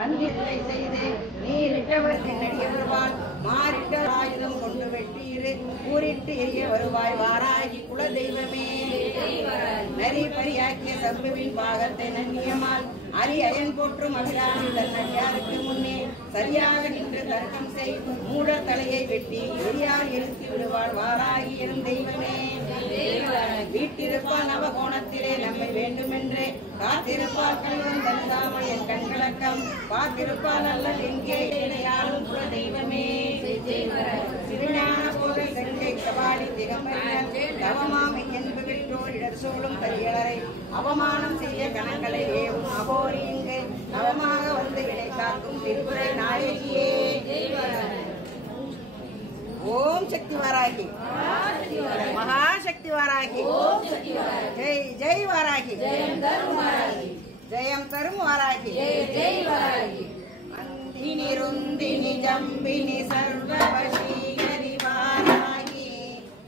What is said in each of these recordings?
பந்திரை செய்து நீரிட்டவர் தென்னடிய வருவாள் மாறிட்ட ஆயுதம் கொண்டு வெட்டீரு கூறிட்டு எரிய வருவாய் வாராகி குல தெய்வமே நரி பரியாக்கிய சம்புவின் பாகத்தை நன்னியமால் அரி அயன் போற்றும் அபிராமி தன்னடியாருக்கு முன்னே சரியாக நின்று தர்க்கம் செய் மூட தலையை வெட்டி எரியால் இருத்தி விடுவாள் வாராகி எனும் தெய்வமே வீட்டிருப்பால் நவகோணத்திலே நம்மை வேண்டுமென்றே காத்திருப்பால் கல்வன் தந்தாமல் என் கண்கலக்கம் பார்த்திருப்பால் அல்ல எங்கே இணையாலும் குல தெய்வமே சிறுஞான போதை செங்கை கபாடி திகம்பரியன் தவமாமை என்பு விட்டோர் இடர் சூழும் தரியலரை அவமானம் செய்ய கணங்களை ஏவும் அகோரி இங்கு நவமாக வந்து இடை காக்கும் திருப்புரை நாயகியே. ஓம் சக்தி வாராகி மகாசக்தி வாராகி ஜெய் ஜெய் வாராகி ஜெயம் தரும் வாராகி அந்தினி ருந்தினி ஜம்பினி சர்வவசீகரி வாராகி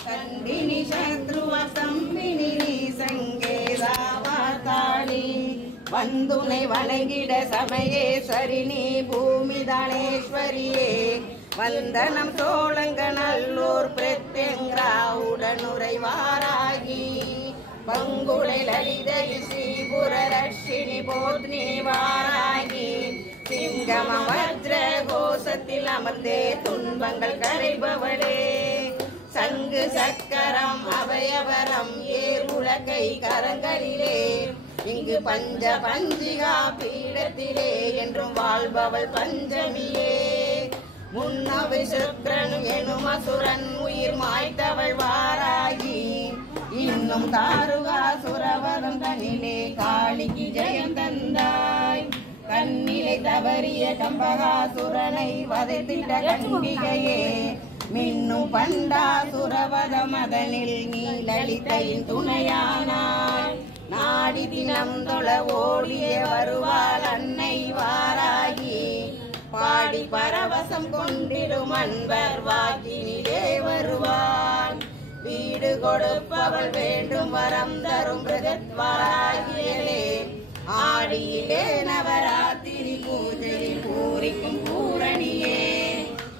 கந்தினி சத்ருவ சம்பினி சங்கேதாவாத்தாளி வந்துனை வணங்கிட சமயேஸ்வரினி பூமிதானேஸ்வரியே வந்தனம் சோழங்க நல்லூர் பிரத்யங்கரா உடனுரை வாராகி பங்குளை லலிதை ஸ்ரீபுர ரட்சினி போத்னி வாராகி சிங்கம வஜ்ர கோஷத்தில் அமர்ந்தே துன்பங்கள் கரைபவளே சங்கு சக்கரம் அபயவரம் ஏர் உலகை கரங்களிலே இங்கு பஞ்ச பஞ்சிகா பீடத்திலே என்றும் வாழ்பவள் பஞ்சமியே முன்னவை சுக்கிரன் எனும் அசுரன் உயிர் மாய்த்தவள் வாராகி இன்னும் தாருகா சுரவதம் தனிலே காளிக்கு ஜெயம் தந்தாய் கண்ணிலை தவறிய கம்பகாசுரனை வதைத்திட்ட கண்டிகையே மின்னும் பண்டாசுரவத மதனில் நீ லலிதையின் துணையானாய் நாடி தினம் தொழ ஓடிய வருவாள் அன்னை வாராகி பாடி பரவசம் கொண்டிடும் அன்பர் வாக்கினிலே வருவாள் வீடு கொடுப்பவள் வேண்டும் வரம் தரும் பிரகத்வாராகியலே ஆடியிலே நவராத்திரி பூஜையில் பூரிக்கும் பூரணியே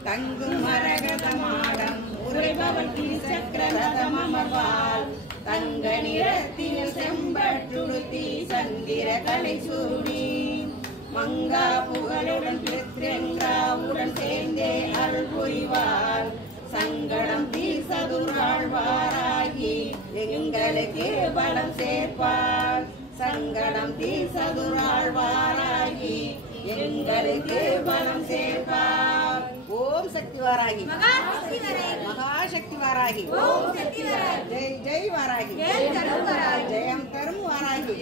தங்கும் மரகத மாடம் உரைபவள் சக்கரரதம் அமர்வாள் தங்க நிறத்தில் செம்பட்டுடுத்தி சந்திர கலை சூடி மங்கா புகழுடன் பித்ரெங்காவுடன் சேர்ந்தே அருள் புரிவாள் சங்கடம் தீசதுராள் வாராகி எங்களுக்கு பலம் சேர்ப்பாள் சங்கடம் தீசதுராள் வாராகி எங்களுக்கு பலம் சேர்ப்பாள். ஓம் சக்தி வாராகி மகாசக்தி வாராகி ஜெய் ஜெய் வாராகி ஜெயம் தரும் வாராகி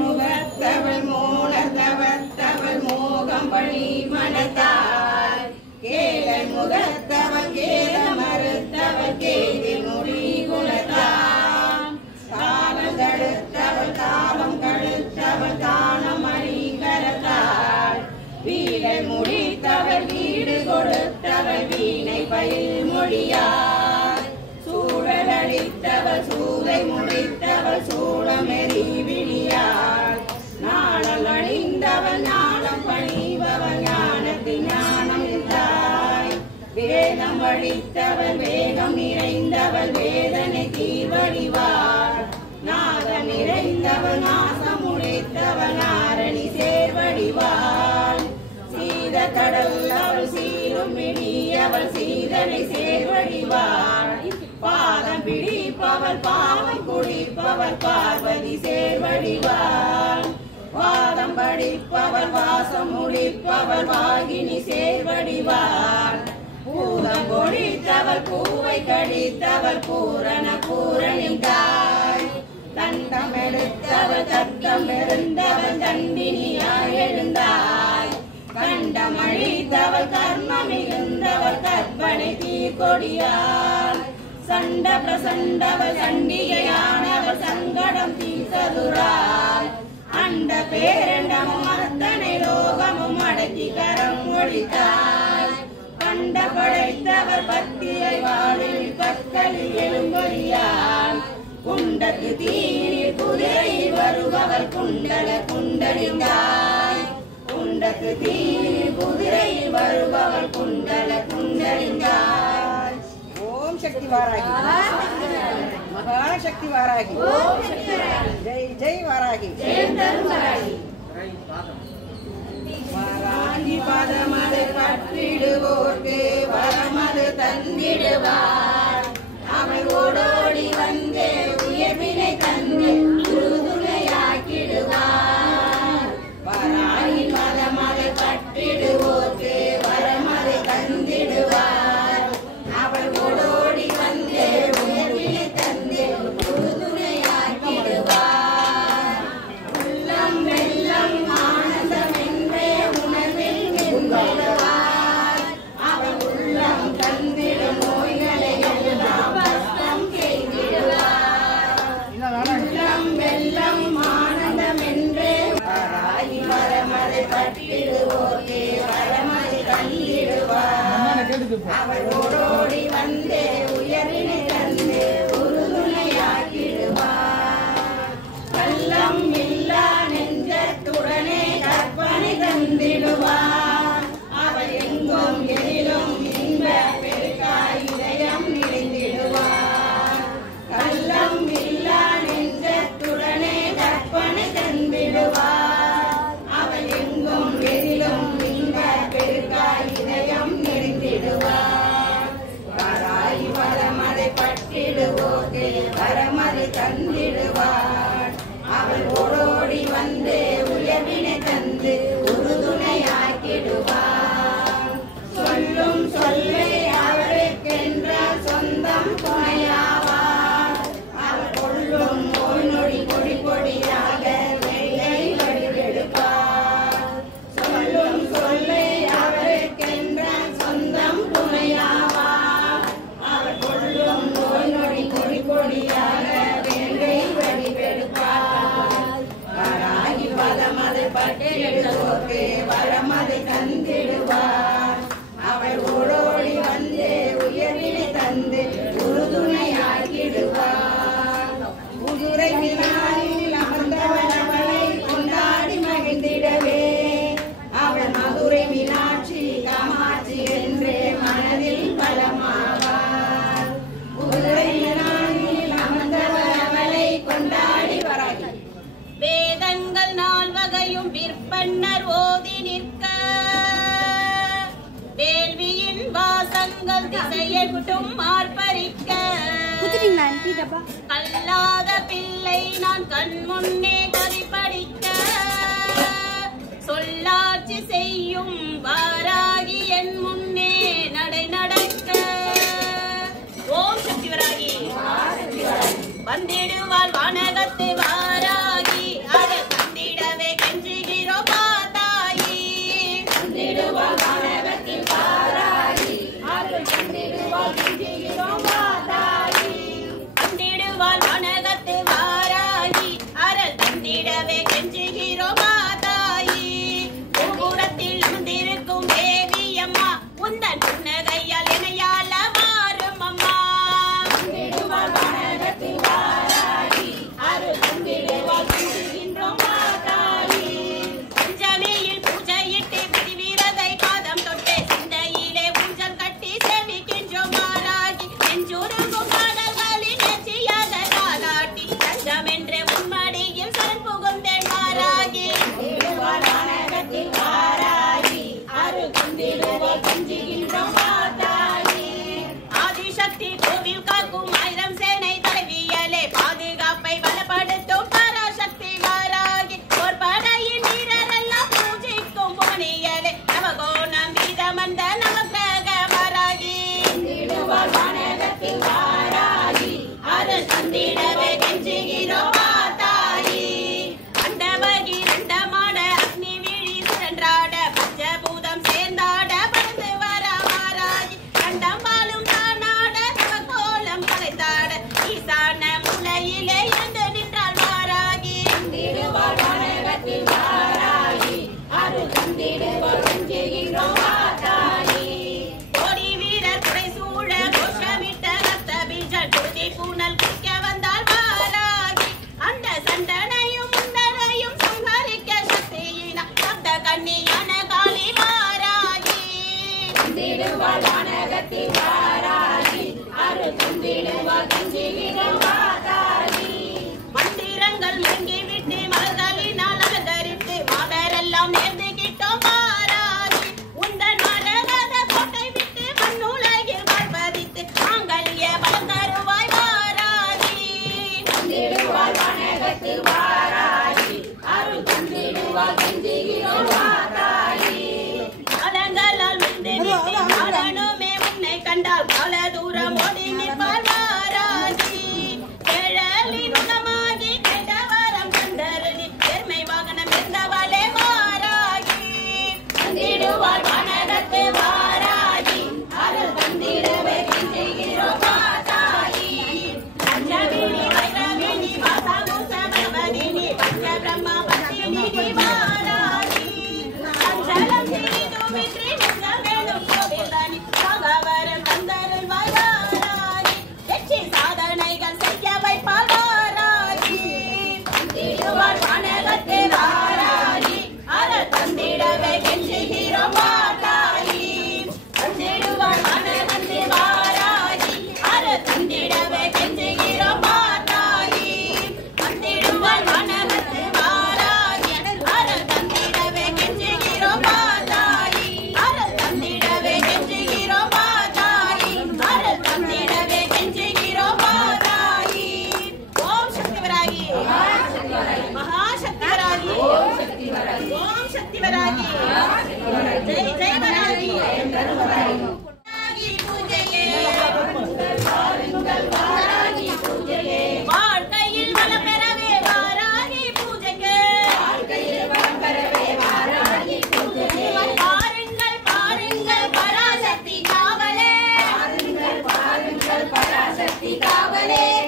முகத்தவள் மூலத்தவத்தவள் மோகம் பணி மனத்தாள் கேளல் முகத்தவள் கேள மறுத்தவள் கேள்வி மொழி குணத்தாள் காலம் தடுத்தவள் காலம் கழுத்தவள் தானம் அணிகரத்தாள் வீடல் முடித்தவள் வீடு கொடுத்தவள் வீணை பயில் மொழியாள் சூழல் அளித்தவள் சூதை முடித்தவள் சூழமெறி விழியாள் நாளல் அணிந்தவள் ஞானம் பணிபவள் ஞானத்தின் ஞானம் தாய் வேதம் அளித்தவள் வேகம் நிறைந்தவள் வேதனை தீர்வடிவாள் நாதம் நிறைந்தவள் நாசம் உடைத்தவள் நாரணி சேர்வடிவாள் சீத கடல் அவள் சீரும் மிடி அவள் சீதனை சேர்வடிவாள் பாதம் பிடிப்பவள் பாவம் குடிப்பவள் பார்வதி சேர்வடிவாள் வாதம் படிப்பவள் வாசம் முடிப்பவள் வாகினி சேர்வடிவாள் பூதம் பொழித்தவள் பூவை கடித்தவள் பூரண பூரணின் தாய் தண்டம் எடுத்தவள் தத்தம் இருந்தவள் தண்டினியாய் எழுந்தாய் கண்டம் அழித்தவள் கர்ம மிகுந்தவள் கற்பனை தீர்கொடியாள் சண்ட பிரசண்டவள் சண்டிகையானவள் சங்கடம் தீசதுராள் அண்ட பேரண்டமும் அத்தனை லோகமும் அடக்கி கரம் ஒழித்தாய் கண்ட படைத்தவர் பக்தியை வாழில் கற்களில் எழும்பொழியாள் குண்டத்து தீனில் குதிரையில் வருபவள் குண்டல குண்டலிந்தாய் குண்டத்து தீவில் குதிரையில் வருபவள் குண்டல குண்டலிங்காய். ஓம் சக்தி வாராகி, மகாசக்தி வாராகி, ஜெய் ஜெய் வாராகி. வாராகி பதமது பற்றிடுவோர்க்கு வரமது தந்திடுவார். அவள் ஓடோடி வந்து உயர்வினை தந்து உறுதுணையாக்கிடுவார். வாராகி பதமது பற்றிடுவோர்க்கு வரமது தந்திடுவார். அவள் ஓடோடி வந்து உயர்வினை தந்து உறுதுணையாக்கிடுவார். உள்ளம் வெள்ளம் ஆனந்தம் என்றே உணர்வில் நின்றுடுவார். அவள் உள்ளம் தந்திடும் நோய்களை எல்லாம் பஸ்தம் செய்திடுவார். உள்ளம் வெள்ளம் ஆனந்தம் என்றே வாராகி வரமதை பற்றிடுவோர்க்கு வரமதை தந்திடுவார். அவள் ஓடோடி வந்தே உயர்வினை தந்து உறுதுணையாக்கிடுவார். கள்ளம் இல்லா நெஞ்சத்துடனே கற்பனை தந்திடுவார். அவள் எங்கும் எதிலும் இன்ப பெருக்காய் இதயம் நிறைந்திடுவார். கள்ளம் இல்லா நெஞ்சத்துடனே கற்பனை தந்திடுவார். அவள் எங்கும் எதிலும் இன்ப பெருக்காய் இதயம் நிறைந்திடுவார். வாராகி வரமதை பற்றிடுவோர்க்கு வரமதை தந்திடுவார். அவள் ஓடோடி வந்து உயர்வினை தந்து உறுதுணையாக்கிடுவார். சொல்லும் சொல்லை அவளுக்கென்றால் சொந்தம் துணையாவார். அவள் கொள்ளும் நோய் நொடி பொடி பொடியாக வெள்ளை வடிவெடுப்பார். சொல்லும் சொல்லை அவளுக்கென்றால் சொந்தம் துணையாவார். அவள் கொள்ளும் நோய் நொடி பொடி பொடியாக வெள்ளை வடிவெடுப்பார். வாராகி பதமதை பற்றிடுவோர்க்கு வரமதை தந்திடுவார். அவள் ஓடோடி வந்து உயர்வினை தந்து உறுதுணையாக்கிடுவார். குதிரை வினாவில் அமர்ந்தவள் அவளை கொண்டாடி மகிழ்ந்திடவே. அவள் மதுரை மீனாட்சி காமாட்சி என்றே மனதில் பலமாவார். குதிரை வினாவில் அமர்ந்தவள் அவளை கொண்டாடி வராகி. வேதங்கள் நால்வகையும் விற்பன்னர் ஓதி நிற்க வேள்வியின் வாசங்கள் திசையெட்டும் மார்பரிக்க கல்லாத பிள்ளை நான் கண் முன்னே கதிப்படிக்க சொல்லாட்சி செய்யும் வாராகி என் முன்னே நடை நடக்க. ஓம் சக்தி வராகி வந்திடுவாள் வானகத்து வாராகி. அவள் தந்திடவே கெஞ்சுகிறோம் பாதாயி. வந்திடுவாள் வானகத்தில் வாராகி. அவள் வந்திடுவாள் கெஞ்சுகிறோம் பாதாயி. வந்திடுவாள் வானகத்து வாராகி. அருள் தந்திடவே கெஞ்சுகிறோம் பாதாயி. கோபுரத்தில் அமர்ந்திருக்கும் தேவி அம்மா மந்திரங்கள் மங்கிவிட்டு மலர்களினால் அலங்கரித்து மாதரெல்லாம் நேர்ந்துகிட்டோம் வாராகி உந்தன் மரகத கோட்டை விட்டு மண்ணுலகில் வாழ்வதித்து மாங்கல்ய பலம் தருவாய் வாராகி தந்திடுவாய் வணக்கத்து வாராகி அருள் தந்திடுவாய் கெஞ்சுகிறோம் வாராகி மதங்களால் வந்து விட்டு மரணமே உன்னை கண்டால் பல தூரம் ஓடி நிற்பார் வாராகி கேழலி முகமாகி கேட்டவரம் கண்டருளி பெருமை வாகனம் இருந்தவளே வாராகி தந்திடுவாள் வனகத்து வாராகி அருள் தந்திடவே கெஞ்சுகிறோம் வாராகி பஞ்சவினி வைரவினி வாசகுசமவதினி பஞ்ச பிரம்மா பத்தினி வாராகி அஞ்சலம் செய்து விற்றி நின்ற வேணும் கோவில்தானி பகவரன் தந்தருள் வாராகி வெற்றி சாதனைகள் செய்ய வைப்பாள் வாராகி தந்திடுவாள் வனகத்து வாராகி அருள் தந்திடவே கெஞ்சுகிறோம் வாராகி தந்திடுவாள் வனகத்து வாராகி அருள் தந்திடவே கெஞ்சுகிறோம் வாராகி தந்திடுவாள் வனகத்து வாராகி அருள் தந்திடவே கெஞ்சுகிறோம் வாராகி அருள் தந்திடவே கெஞ்சுகிறோம் வாராகி அருள் தந்திடவே கெஞ்சுகிறோம் வாராகி ஓம் சக்தி வராகி மகாசக்தி வராகி ஓம் சக்தி வராகி ஜெய் ஜெய் வராகி வாழ்க்கையில் வளம் பெறவே வாராகி பூஜைக்கு பாருங்கள் பாருங்கள் பராசக்தி காவலே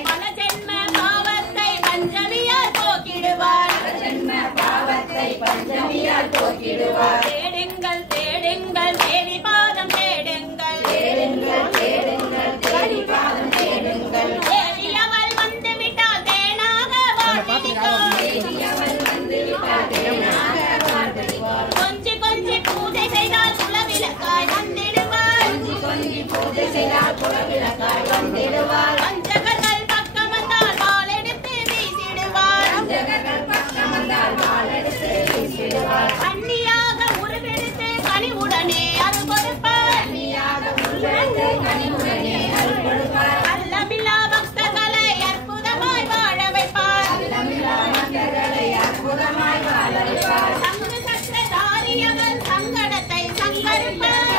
பல ஜென்ம பாவத்தை பஞ்சமியால் போக்கிடுவார் தேடுங்கள் தேடுங்கள் தேவி பாதம் தேடுங்கள் தேவி அவள் வந்து விட்டால் தேனாக வாழ்ந்திருக்கும் கொஞ்சி கொஞ்சி பூஜை செய்தால் குலவிளக்காய் வந்திடுவார் பஞ்சகர்கள் பக்கம் வந்தால் வாள் எடுத்து வீசிடுவார் கன்னியாக உருவெடுத்து கனிவுடனே அருள் கொடுப்பார் அல்லமில்லா பக்தர்களை அற்புதமாய் வாழ வைப்பார் சங்கு சக்கரதாரியவள் சங்கடத்தை சங்கரிப்பார்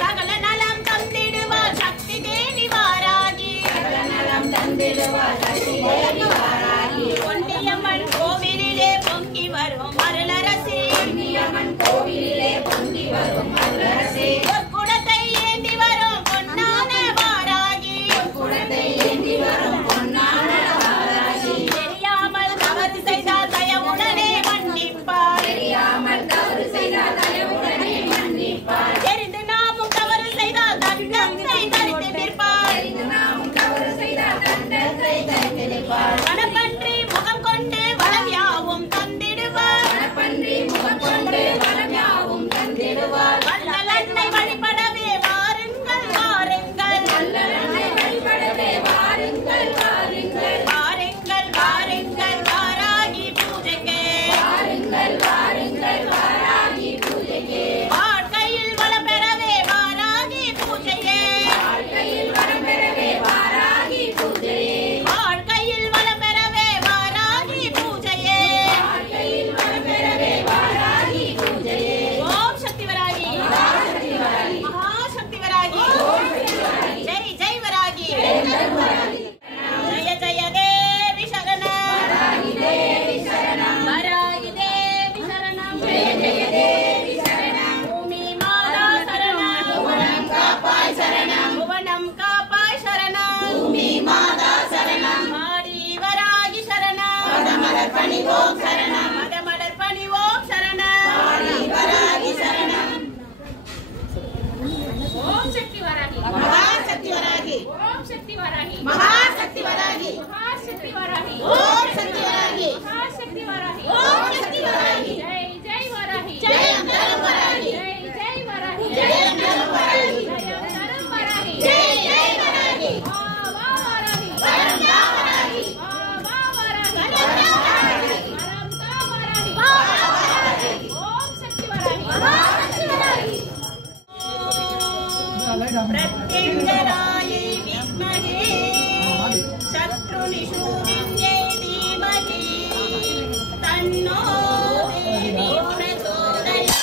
சகல நலம் தந்திடுவார் சக்தி தேவி வாராகி பொன்னியம்மன் கோவிலிலே பொங்கி வரும் அருளரசி குடத்தை ஏந்தி வரும் பொன்னான வாராகி தெரியாமல் தவறு செய்தால் தயவுடனே மன்னிப்பார் தெரிந்து நாமும் தவறு செய்தால் தண்டத்தை தரித்து நிற்பார் வனப்பன்றி முகம் கொண்டு வளம் யாவும் தந்திடுவார் வள்ளல் அன்னை வழிபடவே வாருங்கள் வாருங்கள் வாராகி பூஜைக்கு வாழ்க்கையில் வளம் பெறவே வாராகி பூஜையே வாழ்க்கையில் வளம் பெறவே வாராகி பூஜையே ஓம் சக்தி வராகி மகாசக்தி வராகி ஜெய் ஜெய் வராகி ஜெய ஜெய தேவி சரணம் வராகி தேவி சரணம் ஜெய ஜெய தேவி சரணம் பூமி மாதா சரணம் புவனம் காப்பாய் சரணம் பூமி மாதா சரணம் ஆடி வராகி சரணம் மதமலர் பணிவோம் சரணம் ஆடி வராகி சரணம் ஓம் சக்தி வராகி மகாசக்தி வராகி ஓம் சக்தி வராகி மகாசக்தி வராகி ஓம் சக்தி வராகி மகாசக்தி வராகி ஓம் சக்தி வராகி ஜெய் ஜெய் வராகி ஜெய் அந்தரம் வராகி ஜெய் ஜெய் प्रत्यङ्गरायै विद्महे शत्रुनिषूदिन्यै धीमहि तन्नो देवी प्रचोदयात्।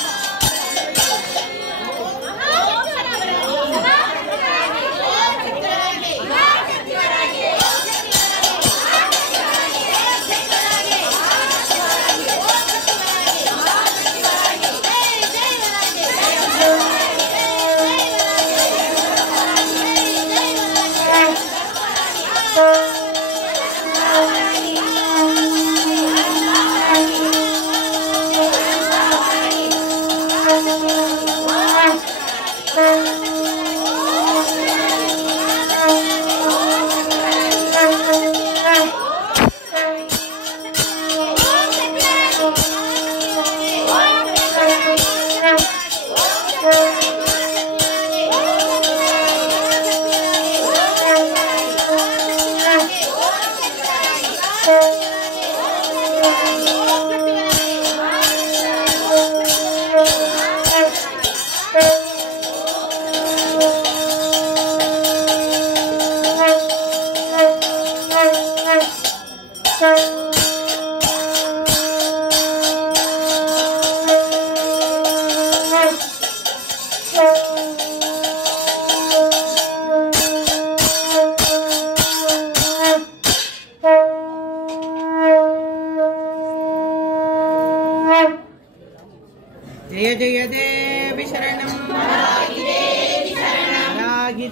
जय जय देवी शरणं वराहि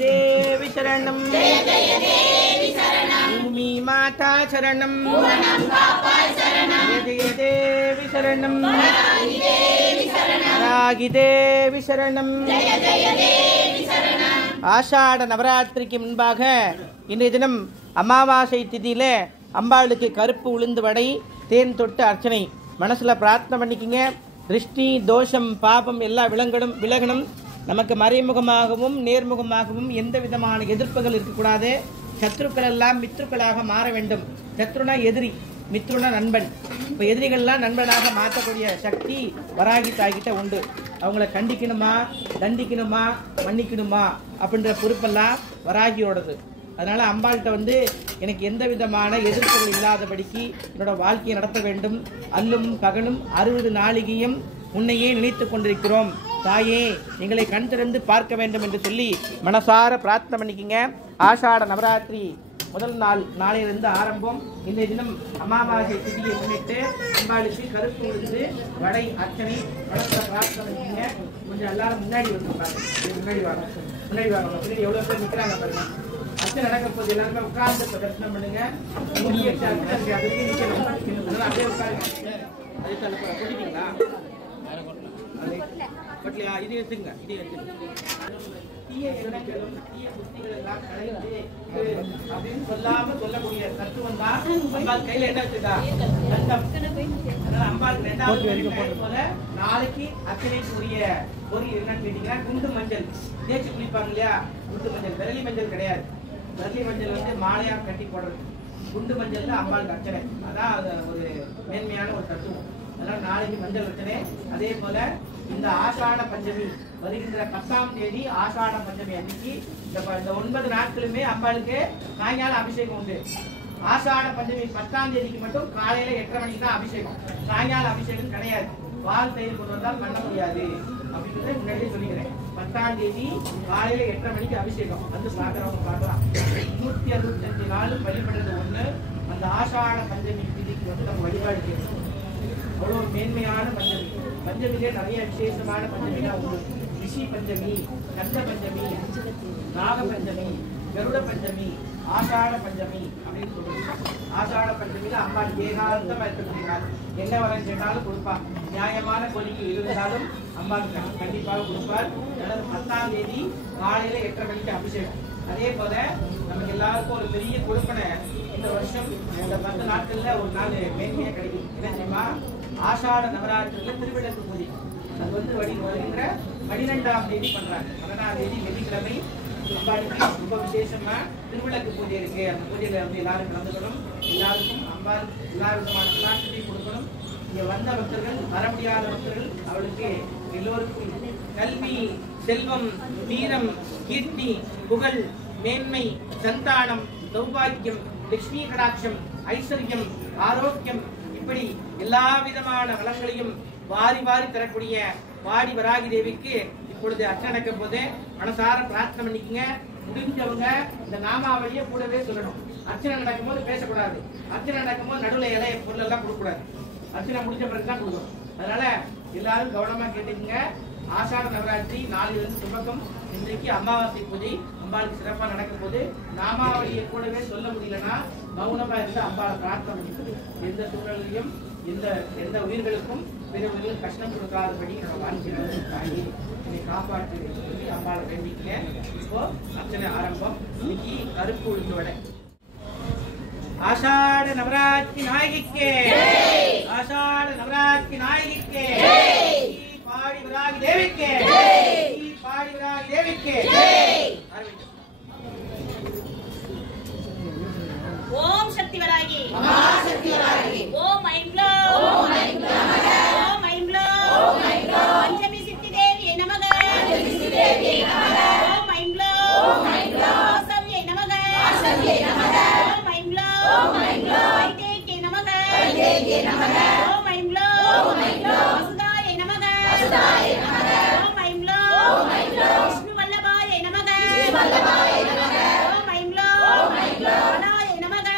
देवी शरणं भूमि माता शरणं जय जय देवी शरणं वराहि देवी शरणं। ஆஷாட நவராத்திரிக்கு முன்பாக இன்றைய தினம் அமாவாசை திதியில அம்பாளுக்கு கருப்பு உளுந்து வடை தேன் தொட்டு அர்ச்சனை மனசுல பிரார்த்தனை பண்ணிக்கிங்க. திருஷ்டி தோஷம் பாபம் எல்லா விலகணும். நமக்கு மறைமுகமாகவும் நேர்முகமாகவும் எந்த விதமான எதிர்ப்புகள் இருக்கக்கூடாது. சத்ருக்கள் எல்லாம் மித்ருக்களாக மாற வேண்டும். சத்ருனா எதிரி, மித்ருனா நண்பன். இப்போ எதிரிகள்லாம் நண்பனாக மாற்றக்கூடிய சக்தி வராகி தாய்கிட்ட உண்டு. அவங்கள கண்டிக்கணுமா, தண்டிக்கணுமா, மன்னிக்கணுமா அப்படின்ற பொறுப்பெல்லாம் வராகியோடது. அதனால அம்பாள்கிட்ட எனக்கு எந்த விதமான எதிர்ப்புகள் இல்லாதபடிக்கு என்னோட வாழ்க்கையை நடத்த வேண்டும். அல்லும் பகலும் 60 நாளிகையும் உன்னையே நினைத்து கொண்டிருக்கிறோம் தாயே, எங்களை கண் திறந்து பார்க்க வேண்டும் என்று சொல்லி மனசார பிரார்த்தனை பண்ணிக்கிங்க. ஆஷாட நவராத்திரி முதல் நாள் நாளையிலிருந்து ஆரம்பம். இன்றைய தினம் அமாவாசை திதியை முன்னிட்டு அம்பாளுக்கு கருப்பு உளுந்து வடை அர்ச்சனை மனசுல பிரார்த்தனை பண்ணிக்கிங்க. கொஞ்சம் எல்லாரும் முன்னாடி முன்னாடி வாங்க. எவ்வளவு பேர் நிற்கிறாங்க பாருங்க. அர்ச்சனை நடக்க போது எல்லாருமே உட்கார்ந்து தரிசனம் பண்ணுங்க. அப்படியே உட்காருங்க. சொல்லிட்டீங்களா? இது எடுத்துங்க, இது எடுத்துங்க. தீய எண்ணங்களும் தீய புத்திகள் எல்லாம் கலைந்து அப்படின்னு சொல்லாம சொல்லக்கூடிய தத்துவம் தான் அம்பாள் கையில என்ன வச்சுக்கா தண்டம். அதனால அம்பாள் 2வது போல நாளைக்கு அர்ச்சனைக்குரிய பொருள் என்னன்னு கேட்டீங்கன்னா குண்டு மஞ்சள் தேய்ச்சி குளிப்பாங்க இல்லையா, குண்டு மஞ்சள். விரலி மஞ்சள் கிடையாது. விரலி மஞ்சள் மாலையா கட்டி போடுறது. குண்டு மஞ்சள் தான் அம்பாளுக்கு அர்ச்சனை. அதான் ஒரு மேன்மையான ஒரு தத்துவம். அதனால நாளைக்கு மஞ்சள் அர்ச்சனை. அதே போல இந்த ஆஷாட பஞ்சமி வருகின்ற 10ஆம் தேதி ஆஷாட பஞ்சமி அன்னைக்கு இந்த 9 நாட்களுமே அம்பாளுக்கு சாயங்காலம் அபிஷேகம் உண்டு. ஆஷாட பஞ்சமி 10ஆம் தேதிக்கு மட்டும் காலையில 8:30 மணிக்கு தான் அபிஷேகம். சாயங்கால அபிஷேகம் கிடையாது. பால் தயிர் கொண்டு வந்தால் பண்ண முடியாது அப்படின்றத முன்னாடியே சொல்லிக்கிறேன். 10ஆம் தேதி காலையில 8:30 மணிக்கு அபிஷேகம் பாக்குறவங்க பார்க்கலாம். 165 நாள் வழிபடுறது ஒண்ணு. அந்த ஆஷாட பஞ்சமி திதிக்கு நம்ம வழிபாடு செய்யணும். அவ்வளவு மேன்மையான பஞ்சமி. பஞ்சமிலே நிறைய விசேஷமான பஞ்சமிலாம் உண்டு. ரிஷி பஞ்சமி, கந்த பஞ்சமி, நாக பஞ்சமி, கருட பஞ்சமி, ஆஷாட பஞ்சமி அப்படின்னு சொல்லுவாங்க. ஆஷாட பஞ்சமியில அம்மா ஏகாந்தமா இருக்கிறாங்க. என்ன வரம் கேட்டாலும் கொடுப்பார். நியாயமான கோரிக்கை இருந்தாலும் அம்மா கண்டிப்பாக கொடுப்பார். 10ஆம் தேதி காலையில 8:30 மணிக்கு அபிஷேகம். அதே போல நமக்கு எல்லாருக்கும் ஒரு பெரிய கொடுப்பனை இந்த வருஷம் இந்த 10 நாட்கள்ல ஒரு நாள் மேன்மையா கிடைக்கும். என்ன தெரியுமா? ஆஷாட நவராத்திரியில திருவிளக்கு பூஜை. அது வருகின்ற 12ஆம் தேதி பண்றாங்க. 12ஆம் தேதி வெள்ளிக்கிழமை அம்பாளுக்கு ரொம்ப விசேஷமா திருவிளக்கு பூஜை இருக்கு. அந்த பூஜையில எல்லாரும் கலந்துக்கணும். எல்லாருக்கும் அம்பாள் எல்லா விதமான பிரார்த்தனையும் கொடுக்கணும். இங்க வந்த பக்தர்கள், வர முடியாத பக்தர்கள், அவளுக்கு எல்லோருக்கும் கல்வி செல்வம், வீரம், கீர்த்தி, புகழ், மேன்மை, சந்தானம், சௌபாக்கியம், லட்சுமி கடாட்சம், ஐஸ்வர்யம், ஆரோக்கியம், இப்படி எல்லா விதமான வளங்களையும் வாரி வாரி தரக்கூடிய வாடி வராகி தேவிக்கு இப்பொழுது அர்ச்சனை நடக்கும் போது மனசார பிரார்த்தனை பண்ணிக்கங்க. முடிஞ்சவங்க இந்த நாமாவளியை கூடவே சொல்லணும். அர்ச்சனை நடக்கும் போது பேசக்கூடாது. அர்ச்சனை நடக்கும் போது நடுவில் இலைய பொருள் எல்லாம் கொடுக்கக்கூடாது. அர்ச்சனை முடிஞ்ச பிறகுதான் கொடுக்கணும். அதனால எல்லாரும் கவனமா கேட்டுக்கங்க. ஆஷாட நவராத்திரி நாளிலிருந்து துவக்கம். இன்றைக்கு அமாவாசை பூஜை அம்பாளுக்கு சிறப்பா நடக்கும் போது நாமாவளியை கூடவே சொல்ல முடியலன்னா மௌனமா இருந்து அம்பாளை பிரார்த்தனை பண்ணிட்டு எந்த சூழலையும் எந்த உயிர்களுக்கும் பிற உயிர்களுக்கு கஷ்டம் கொடுக்காதபடி நம்ம வாழ்க்கையை தாங்கி என்னை காப்பாற்றி சொல்லி அம்பாளை வேண்டிக்கல. இப்போ அர்ச்சனை ஆரம்பம். இன்னைக்கு கருப்பு உளுந்து வடை. ஆஷாட நவராத்திரி நாயகிக்கே, ஆஷாட நவராத்திரி நாயகிக்கே, பாடி வராகி தேவிக்கே, பாடி வராகி தேவிக்கே. ஓம் சக்தி வராகி, மகாசக்தி வராகி, ஓம் ஐம் க்ளௌம், ஓம் ஐம் க்ளௌம், ஓம் ஐம் க்ளௌம், ஓம் ஐம் க்ளௌம், பஞ்சமி சித்தி தேவியே நமக, பஞ்சமி சித்தி தேவியே நமக, ஓம் ஐம் க்ளௌம், ஓம் ஐம் க்ளௌம், வாசவ்யே நமக, வாசவ்யே நமக, ஓம் ஐம் க்ளௌம், ஓம் ஐம் க்ளௌம், வைதேகியே நமக, வைதேகியே நமக, ஓம் ஐம் க்ளௌம், ஓம் ஐம் க்ளௌம், வசுதாயே நமக, வசுதாயே நமக, ஓம் ஐம் க்ளௌம், ஓம் ஐம் க்ளௌம், விஷ்ணு வல்லபாயே நமக, விஷ்ணு வல்லபாயே நமக, ஓம் ஐம் க்ளௌம், ஓம் ஐம் க்ளௌம், வனாயே நமக,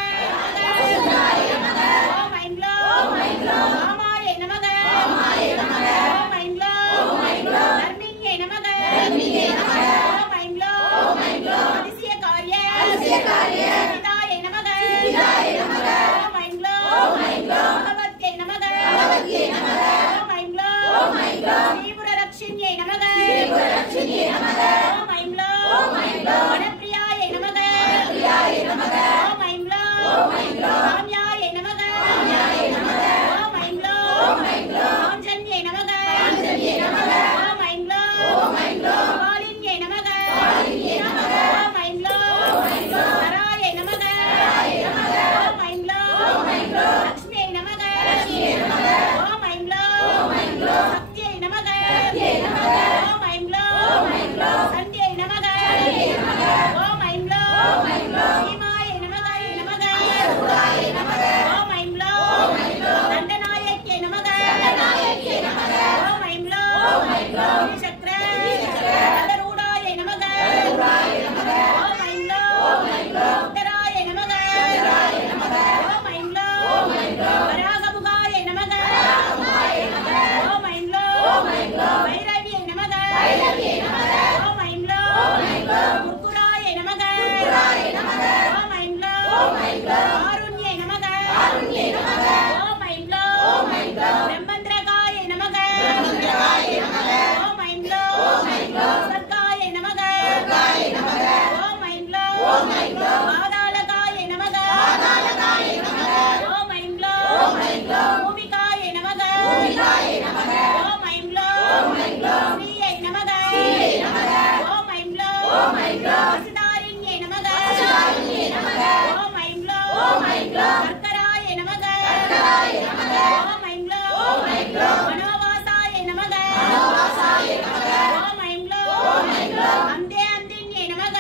வசுதாயே நமக, ஓம் ஐம் க்ளௌம், ஓம் ஐம் க்ளௌம், ராமாயே நமக, ராமாயே நமக, ஓம் ஐம் க்ளௌம், ஓம் ஐம் க்ளௌம், தர்மிங்கே நமக, தர்மிங்கே நமக, ஓம் ஐம் க்ளௌம், ஓம் ஐம் க்ளௌம், அதிசயகாரியே, அதிசயகாரியே, சித்தாயே நமக, சித்தாயே நமக, ஓம் ஐம் க்ளௌம், ஓம் ஐம் க்ளௌம், பகவத்யே நமக, பகவத்யே நமக, ஓம் ஐம் க்ளௌம், ஓம் ஐம் க்ளௌம், ஸ்ரீபுரரக்ஷிண்யே நமக, ஸ்ரீபுரரக்ஷிண்யே நமக, ஓம் ஐம் க்ளௌம், ஓம் ஐம் க்ளௌம், வனப்பிரியாயே நமக, வனப்பிரியாயே நமக, ஓம் ஐம் க்ளௌம், ஓம் ஐம் க்ளௌம், காம்யாயே நமக, காம்யாயே நமக, ஓம் ஐம் க்ளௌம், ஓம் ஐம் க்ளௌம், காஞ்சன்யே நமக, காஞ்சன்யே நமக, ஓம் ஐம் க்ளௌம், ஓம் ஐம் க்ளௌம், காலின்யே நமக, காலின்யே நமக, ஓம் ஐம் க்ளௌம், ஓம் ஐம் க்ளௌம், தராயே நமக, தராயே நமக, ஓம் ஐம் க்ளௌம், ஓம் ஐம் க்ளௌம், லக்ஷ்மியே நமக, லக்ஷ்மியே நமக, ஓம் ஐம் க்ளௌம், ஓம் ஐம் க்ளௌம், சக்தியே நமக, சக்தியே நமக, ஓம் ஐம் க்ளௌம், ஓம் ஐம் க்ளௌம், சந்தியே நமக, சந்தியே நமக, ஓம் ஐம் க்ளௌம், ஓம் ஐம் க்ளௌம், சீமாயே நமக, அசுராயே நமக, ஓம் ஐம் க்ளௌம், ஓம் ஐம் க்ளௌம், தண்டநாயகியே நமக, தண்டநாயகியே நமக, ஓம் ஐம் க்ளௌம், ஓம் ஐம் க்ளௌம், ஸ்ரீசக்ர, ஸ்ரீசக்ர, கதரூடாயே நமக, கதரூடாயே நமக, ஓம் ஐம் க்ளௌம், ஓம் ஐம் க்ளௌம், உத்தராயே நமக, உத்தராயே நமக, ஓம் ஐம் க்ளௌம், ஓம் ஐம் க்ளௌம், வராகமுகாயே நமக, வராகமுகாயே நமக, ஓம் ஐம் க்ளௌம், ஓம் ஐம் க்ளௌம், வைரவியே நமக, வைரவியே நமக, ஓம் ஐம் க்ளௌம், ஓம் ஐம் க்ளௌம், குர்குராயே நமக, குர்குராயே நமக, ஓம் ஐம் க்ளௌம், ஓம் ஐம் க்ளௌம், ஆருண்யே நமக, ஆருண்யே நமக, ஓம் ஐம் க்ளௌம், ஓம் ஐம் க்ளௌம், பிரம்மந்திரகாயே நமக, பிரம்மந்திரகாயே நமக, ஓம் ஐம் க்ளௌம், ஓம் ஐம் க்ளௌம், சர்காயே நமக, சர்காயே நமக, ஓம் ஐம் க்ளௌம், ஓம் ஐம் க்ளௌம், பாதாளகாயே நமக, பாதாளகாயே நமக, ஓம் ஐம் க்ளௌம், ஓம் ஐம் க்ளௌம், பூமிகாயே நமக, பூமிகாயே நமக, ஓம் ஐம் க்ளௌம், ஓம் ஐம் க்ளௌம், ஸ்ரீயை நமக, ஸ்ரீயை நமக, ஓம் ஐம் க்ளௌம், ஓம் ஐம் க்ளௌம், வசுதாரிண்யே நமக, வசுதாரிண்யே நமக, ஓம் ஐம் க்ளௌம், ஓம் ஐம் க்ளௌம், கர்க்கராயே நமக, கர்க்கராயே நமக, ஓம் ஐம் க்ளௌம், ஓம் ஐம் க்ளௌம், மனோவாசாயே நமக, மனோவாசாயே நமக, ஓம் ஐம் க்ளௌம், ஓம் ஐம் க்ளௌம், அந்தே அந்தின்யே நமக,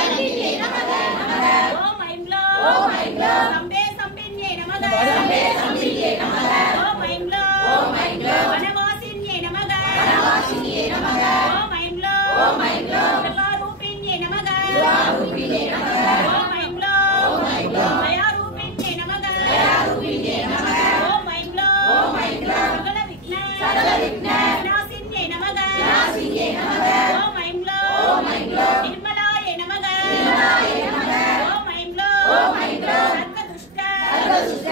அந்தின்யே நமக, ஓம் ஐம் க்ளௌம், ஓம் ஐம் க்ளௌம், சம்பே சம்பின்யே நமக, சம்பே சம்பின்யே நமக, ஓம் ஐம் க்ளௌம், ஓம் ஐம் க்ளௌம், வனவாசின்யே நமக, வனவாசின்யே நமக, ஓம் ஐம் க்ளௌம், ஓம் ஐம் க்ளௌம், கிருபாரூபிண்யே நமக, கிருபாரூபிண்யே நமக, ஓம் ஐம் க்ளௌம், ஓம் ஐம் க்ளௌம், தயாரூபிண்யே நமக, தயாரூபிண்யே நமக, ஓம் ஐம் க்ளௌம், ஓம் ஐம் க்ளௌம், சகல விக்ன விநாசின்யே நமக, விநாசின்யே நமக, ஓம் ஐம் க்ளௌம், ஓம் ஐம் க்ளௌம், நிர்மலாயே நமக, நிர்மலாயே நமக, ஓம் ஐம் க்ளௌம், ஓம் ஐம் க்ளௌம், சர்வதுஷ்ட சர்வதுஷ்ட,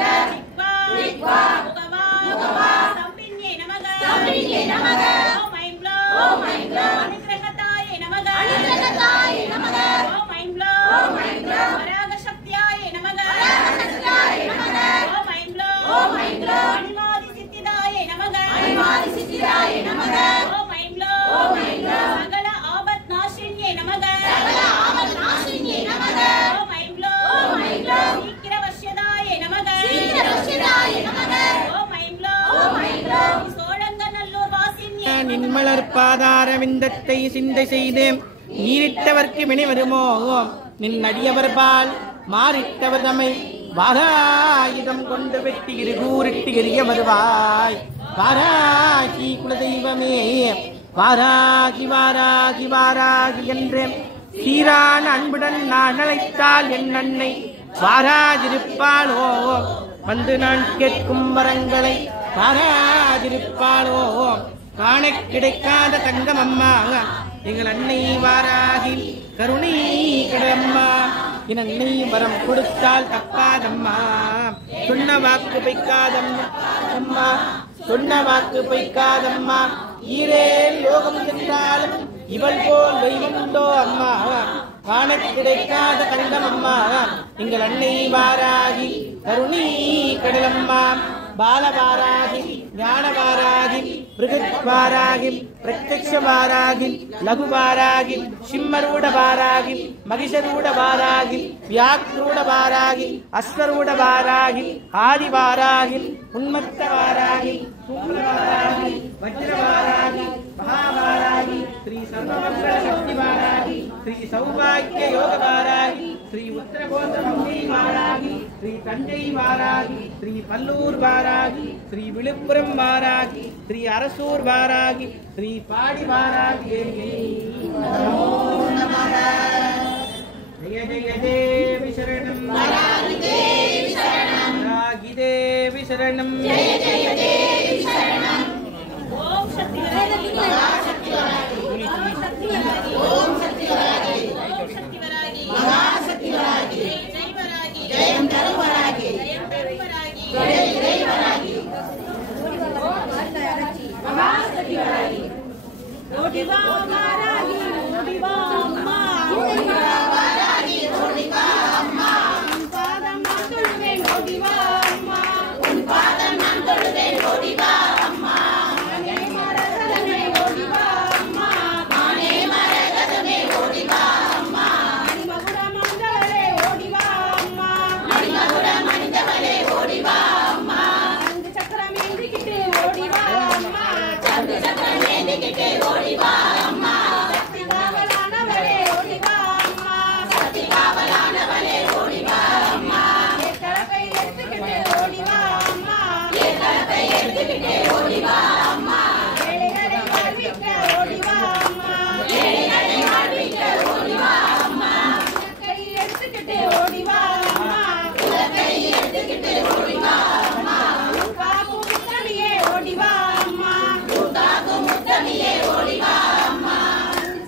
திக்வா, முகவா, முகவா, சம்பின்யே நமக, சம்பின்யே நமக, ஓம் ஐம் க்ளௌம், ஓம் ஐம் க்ளௌம், அனுக்கிரகதாயே நமக, அறத்தை சிந்தை செய்து ஈரிட்டவர்க்கு வினை வருமோ நின் அடியவர் பால் மாறிட்டவர் தம்மை வாராயுதம் கொண்டு வெட்டி இருகூரிட்டு எரிய வருவாய் வாராகி குலதெய்வமே வாராகி வாராகி வாராகி என்று சீரான அன்புடன் நான் அழைத்தால் என் அன்னை வாராதிருப்பாளோ வந்து நான் கேட்கும் வரங்களை வாராதிருப்பாளோ காண கிடைக்காத தங்கம் அம்மா எங்கள் அன்னை வாராகி கருணை கடம்மா என் அன்னை வரம் கொடுத்தால் தப்பாதம்மா சொன்ன வாக்கு பொய்க்காதம்மா சொன்ன வாக்கு பொய்க்காதம்மா ஈரேல் லோகம் சென்றாலும் இவள் போல் தெய்வம் உண்டோ அம்மா காண கிடைக்காத தங்கம் அம்மா எங்கள் அன்னை வாராகி கருணை கடலம்மா பாலவாராகி ஞானவாராகி பிருகத்வாராகி பிரத்யக்ஷவாராகி லகுவாராகி சிம்மரூடவாராகி மகிஷரூடவாராகி வியாக்ரூடவாராகி அஸ்வரூடவாராகி ஆதிவாராகி உன்மத்தவாராகி சூத்திரவாராகி வஜ்ரவாராகி மகாவாராகி ஸ்ரீ சர்வமங்கள சக்திவாராகி ஸ்ரீ சௌபாக்கிய யோகவாராகி ஸ்ரீ உத்தரகோசமங்கை வாராகி ஸ்ரீ தஞ்சை வாராகி ஸ்ரீ பல்லூர் வாராகி ஸ்ரீ விழுப்புரம் வாராகி ஸ்ரீ அரசூர் வாராகி ஸ்ரீ பாடி வாராகி ஜெய ஜெய தேவி சரணம் வாராகி தேவி சரணம் ஜெய ஜெய தேவி சரணம் ஓம் சக்தி வராகி ஓம் சக்தி வராகி ஓம் சக்தி வராகி ஓம் சக்தி வராகி மகா சக்தி வராகி ஜெய் வராகி ஜெயம் தரு வராகி ஜெயம் தரு வராகி ஜெய் ஜெய் வராகி மகா சக்தி வராகி ஓடிவா வராகி ஓடிவா அம்மா ஓடிவா வராகி ஓடிவா அம்மா உன் பாதம் நான் தொழுவேன் ஓடிவா அம்மா உன் பாதம் நான் தொழுவேன் ஓடிவா அம்மா மானே மரகதமே ஓடிவா அம்மா மானே மரகதமே ஓடிவா அம்மா மணிமகுட மந்தவளே ஓடிவா அம்மா மணிமகுட மனிதவளே ஓடிவா அம்மா சங்கு சக்கரம் ஏந்திக்கிட்டு ஓடிவா அம்மா சங்கு சக்கரம் ஏந்திக்கிட்டு ஓடிவா அம்மா சக்தி காவலானவளே ஓடிவா அம்மா சக்தி காவலானவளே ஓடிவா அம்மா என் கலப்பை எடுத்துக்கிட்டு ஓடிவா அம்மா என் கலப்பை எடுத்துக்கிட்டு ஓடிவா அம்மா ஏழைகளை வாழ்விக்க ஓடிவா அம்மா ஏழைகளை வாழ்விக்க ஓடிவா அம்மா உலக்கை எடுத்துக்கிட்டு ஓடிவா அம்மா உலக்கை எடுத்துக்கிட்டு ஓடிவா அம்மா உட்காகும் முத்தமியே ஓடிவா அம்மா உட்காகும் முத்தமியே ஓடிவா அம்மா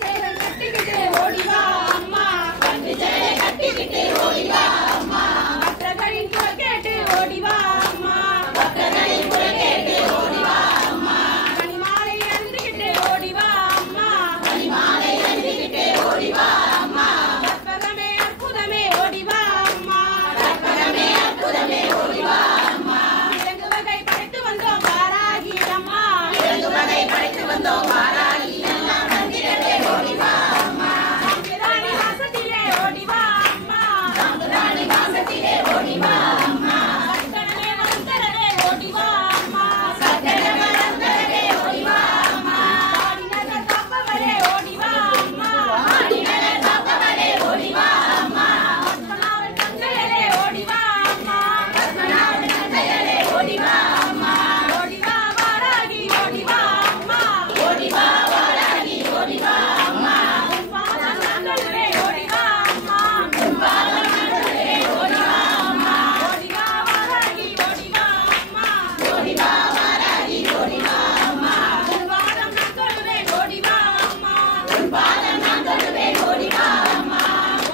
சேலை கட்டிக்கிட்டு ஓடிவா அம்மா கண்டு சேலை கட்டிக்கிட்டு ஓடிவா அம்மா பக்தர்களின் குரல் கேட்டு ஓடிவா அம்மா பக்தர்களின் குரல் கேட்டு ஓடிவா அம்மா மணிமாலை அணிந்துகிட்டு ஓடிவா அம்மா மணிமாலை அணிந்துகிட்டு ஓடிவா அம்மா கற்பகமே அற்புதமே ஓடிவா அம்மா கற்பகமே அற்புதமே ஓடிவா அம்மா இறங்கு வகை படைத்து வந்தோம் வாராகி அம்மா இறங்கு வகை படைத்து வந்தோம் வாராகி எல்லாம் வந்திடவே ஓடிவா அம்மா சாம்பிராணி வாசத்திலே ஓடிவா அம்மா சாம்பிராணி வாசத்திலே ஓடிவா அம்மா சக்கரமே வந்தரவே ஓடிவா அம்மா சக்கரமே வந்தரவே ஓடிவா அம்மா ஆடினக காப்பவளே ஓடிவா அம்மா ஆடினக காப்பவளே ஓடிவா அம்மா பத்மநாபன் தந்தையரே ஓடிவா அம்மா பத்மநாபன் தந்தையரே ஓடிவா அம்மா ஓடிவா வாராகி ஓடிவா அம்மா ஓடிவா வாராகி ஓடிவா அம்மா உன் பாதம் நாங்களே ஓடிவா அம்மா உன் பாதம் நாங்களே ஓடிவா அம்மா ஓடிவா வாராகி ஓடிவா அம்மா ஓடிவா வாராகி ஓடிவா அம்மா உன் பாதம் நாங்களே ஓடிவா அம்மா உன் பாதம் நாங்களே ஓடிவா அம்மா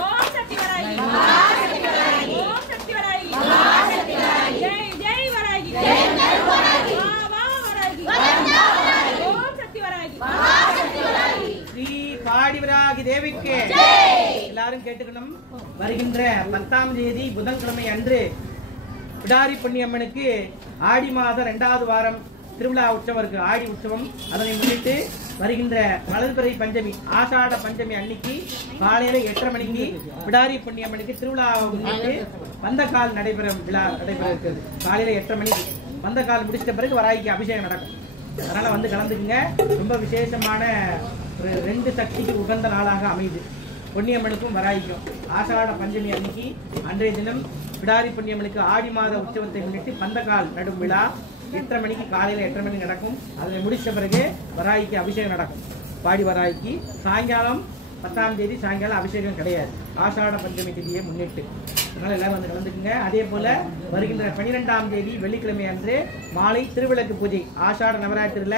ஓம் சக்தி வராகி மகா சக்தி வராகி ஓம் சக்தி வராகி மகா சக்தி வராகி ஜெய் ஜெய் வராகி ஜெயம் தரு வராகி வா வா வராகி வந்தா வராகி ஓம் சக்தி வராகி மகா சக்தி வராகி ஸ்ரீ பாடி வராகி தேவிக்கு எல்லாரும் கேட்டுக்கணும். வருகின்ற 10ஆம் தேதி புதன்கிழமை அன்று பிடாரி புண்ணியம்மனுக்கு ஆடி மாதம் 2வது வாரம் திருவிழா உற்சவம் இருக்கு, ஆடி உற்சவம். அதனை முன்னிட்டு வருகின்ற வளர்பிறை பஞ்சமி ஆஷாட பஞ்சமி அன்னைக்கு காலையில 8:30 மணிக்கு பிடாரி புண்ணியம்மனுக்கு திருவிழாவை முன்னிட்டு வந்தக்கால் நடைபெறும் விழா நடைபெற இருக்கிறது. காலையில 8:30 மணிக்கு வந்தக்கால் முடிச்சிட்ட பிறகு வராய்க்கு அபிஷேகம் நடக்கும். அதனால வந்து கலந்துக்குங்க. ரொம்ப விசேஷமான ரெண்டு சக்திக்கு உகந்த நாளாக அமைது. பொன்னியம்மனுக்கும் வராய்க்கும் ஆஷாட பஞ்சமி அன்னைக்கு அன்றைய தினம் பிடாரி பொன்னியம்மனுக்கு ஆடி மாத உற்சவத்தை முன்னிட்டு பந்தக்கால் நடும் விழா 8:30 மணிக்கு காலையில் 8:30 மணிக்கு நடக்கும். அதில் முடிச்ச பிறகு வராய்க்கு அபிஷேகம் நடக்கும். பாடி வராய்க்கு சாயங்காலம் 10ஆம் தேதி சாயங்காலம் அபிஷேகம் கிடையாது, ஆஷாட பஞ்சமி தேதியை முன்னிட்டு. அதனால எல்லாரும் வந்து கலந்துக்குங்க. அதே போல வருகின்ற 12ஆம் தேதி வெள்ளிக்கிழமை அன்று மாலை திருவிளக்கு பூஜை, ஆஷாட நவராத்திரியில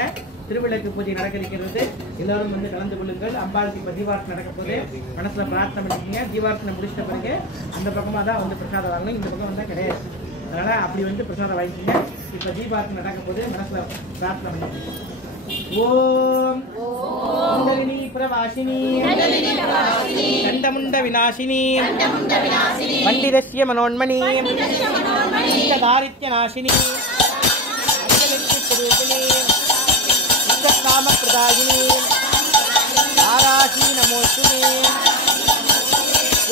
திருவிளக்கு பூஜை நடக்க இருக்கிறது. எல்லாரும் வந்து கலந்து கொள்ளுங்கள். அம்பாளுக்கு இப்ப தீபார்த்தனை நடக்க போது மனசுல பிரார்த்தனை பண்ணிக்கோங்க. தீபார்த்தனை முடிச்சிட்ட பிறகு அந்த பக்கமா தான் வந்து பிரசாதம் வாங்கணும், இந்த பக்கம் வந்தா கிடையாது. அதனால அப்படி வந்து பிரசாதம் வாங்கிக்கோங்க. இப்ப தீபார்த்தனை நடக்க போது மனசுல பிரார்த்தனை பண்ணிக்கோங்க. ஓம் குண்டலினி பிரவாசினி கண்டமுண்ட விநாசினி பண்டிதஸ்ய மனோன்மணி தாரித்ய நாசினி அஞ்சலி நாம பிரதாயினி ஆராசி நமோஸ்துமே.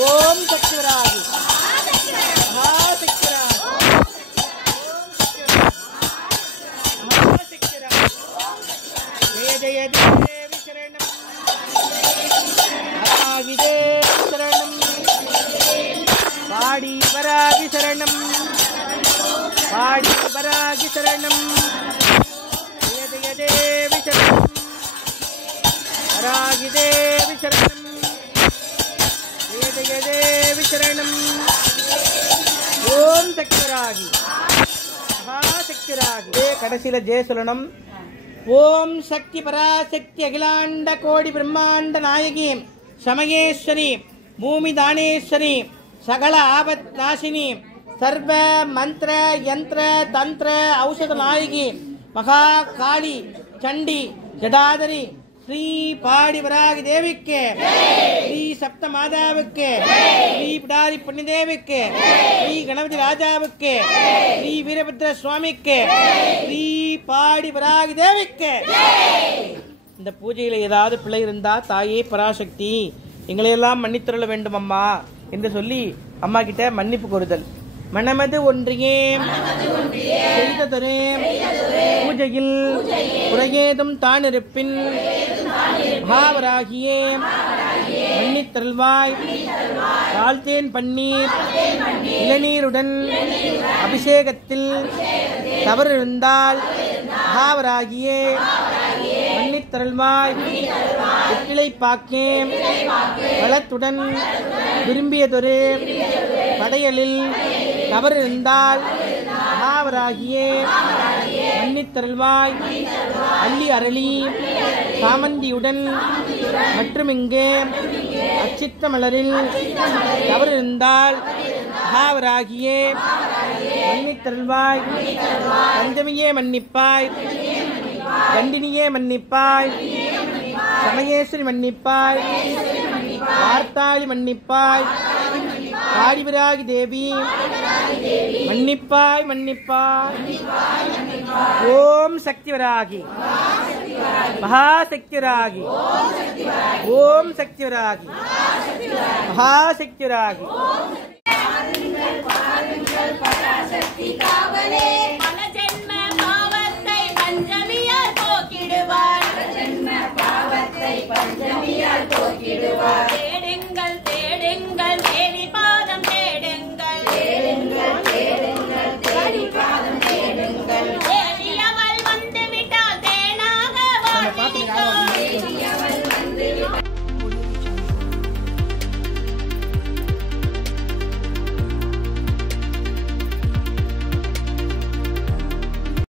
ஓம் சக்திவராகி மகாசக்திவராகி மகாசக்திவராகி ஜெய தேவி சரணம் வராகிதே சரணம் பாடி வராகி சரணம் பாடி வராகி சரணம் ஜெய தேவி சரணம் வராகி தேவி சரணம் ஜெய தேவி சரணம். ஓம் சக்திவராகி மகாசக்திவராகி. கடைசியில ஜெய சொல்லணும். ஓம் சக்தி பராசக்தி அகிலாண்ட கோடி பிரம்மாண்ட நாயகி சமயேஸ்வரி பூமி தானேஸ்வரி சகல ஆபத் நாசினி சர்வ மந்திர யந்திர தந்திர ஔஷத நாயகி மகா காளி சண்டி ஜடாதரி ஸ்ரீ பாடி வராகி தேவிக்கு, ஸ்ரீ சப்த மாதாவுக்கு, ஸ்ரீ பிடாரி புண்ணிய தேவிக்கு, ஸ்ரீ கணபதி ராஜாவுக்கு, ஸ்ரீ வீரபத்ர சுவாமிக்கு, ஸ்ரீ பாடி வராகி தேவிக்கு. இந்த பூஜையில ஏதாவது பிழை இருந்தா தாயே பராசக்தி எங்களையெல்லாம் மன்னித்தருள வேண்டும் அம்மா என்று சொல்லி அம்மா கிட்ட மன்னிப்பு கோருதல். மனமது ஒன்றியே செய்ததொரே பூஜையில் குறையேதும் தானிருப்பின் மகாவராகியே மன்னித்தருள்வாய். தாழ்த்தேன் பன்னீர் இளநீருடன் அபிஷேகத்தில் தவறு இருந்தால் மகாவராகியே மன்னித்தருள்வாய். வெற்றிலை பாக்கே வளத்துடன் விரும்பியதொரு படையலில் தவறு இருந்தால் மகாவராகியே மன்னித்தருள்வாய். அள்ளி அரளி சாமந்தியுடன் மற்றும் இங்கே அச்சித்த மலரில் தவறு இருந்தால் மகாவராகியே மன்னித்தருள்வாய். பஞ்சமியே மன்னிப்பாய், கண்டினியே மன்னிப்பாய், சமயேஸ்வரி மன்னிப்பாய், வார்த்தாளி மன்னிப்பாய், ஆடிவிராகி தேவி மன்னிப்பாய் மன்னிப்பாய். ஓம் சக்திவராகி மகாசக்திவராகி ஓம் சக்திவராகி மகாசக்திவராகி.